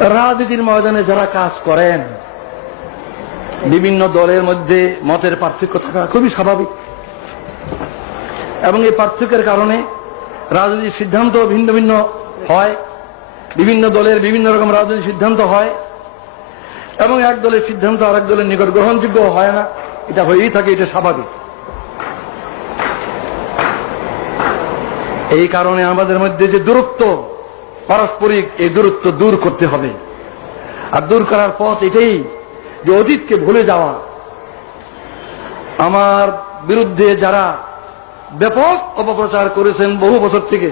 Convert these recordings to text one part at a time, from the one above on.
রাজনীতির ময়দানে যারা কাজ করেন, বিভিন্ন দলের মধ্যে মতের পার্থক্য থাকা খুবই স্বাভাবিক, এবং এই পার্থক্যের কারণে রাজনৈতিক সিদ্ধান্ত ভিন্ন ভিন্ন হয়। বিভিন্ন দলের বিভিন্ন রকম রাজনৈতিক সিদ্ধান্ত হয়, এবং এক দলের সিদ্ধান্ত আরেক দলের নিকট গ্রহণযোগ্য হয় না। এটা হয়েই থাকে, এটা স্বাভাবিক। এই কারণে আমাদের মধ্যে যে দূরত্ব পারস্পরিক, এই দূরত্ব দূর করতে হবে। আর দূর করার পথ এটাই যে অতীতকে ভুলে যাওয়া। আমার বিরুদ্ধে যারা ব্যাপক অপপ্রচার করেছেন বহু বছর থেকে,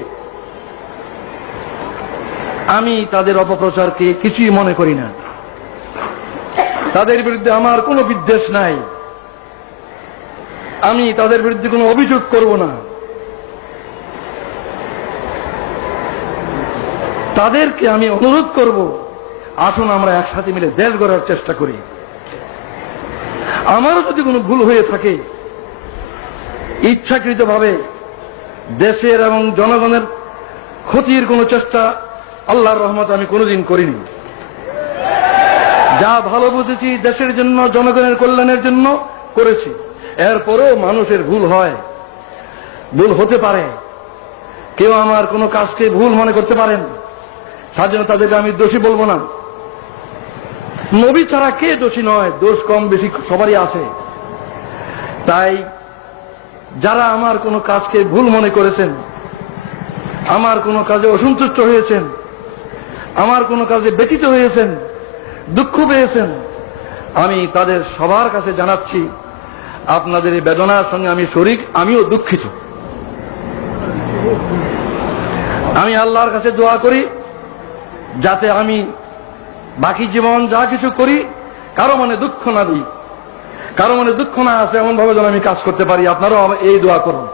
আমি তাদের অপপ্রচারকে কিছুই মনে করি না। তাদের বিরুদ্ধে আমার কোনো বিদ্বেষ নাই, আমি তাদের বিরুদ্ধে কোনো অভিযোগ করব না। তাদেরকে আমি অনুরোধ করব, আসুন আমরা একসাথে মিলে দেশ গড়ার চেষ্টা করি। আমারও যদি কোনো ভুল হয়ে থাকে, ইচ্ছাকৃতভাবে দেশের এবং জনগণের ক্ষতির কোনো চেষ্টা আল্লাহর রহমতে আমি কোনোদিন করিনি। যা ভালো বুঝেছি দেশের জন্য, জনগণের কল্যাণের জন্য করেছি। এরপরেও মানুষের ভুল হয়, ভুল হতে পারে। কেউ আমার কোনো কাজকে ভুল মনে করতে পারেন, তার জন্য তাদেরকে আমি দোষী বলবো না। নবী ছাড়া কে দোষী নয়, দোষ কম বেশি সবারই আছে। তাই যারা আমার কোনো কাজকে ভুল মনে করেছেন, আমার কোনো কাজে অসন্তুষ্ট হয়েছেন, আমার কোনো কাজে ব্যথিত হয়েছেন, দুঃখ পেয়েছেন, আমি তাদের সবার কাছে জানাচ্ছি, আপনাদের এই বেদনার সঙ্গে আমি শরীক, আমিও দুঃখিত। আমি আল্লাহর কাছে দোয়া করি যাতে আমি বাকি জীবন যা কিছু করি কারো মনে দুঃখ না দিই, কারো মনে দুঃখ না আসে এমন ভাবে যেন আমি কাজ করতে পারি। আপনারাও এই দোয়া করুন।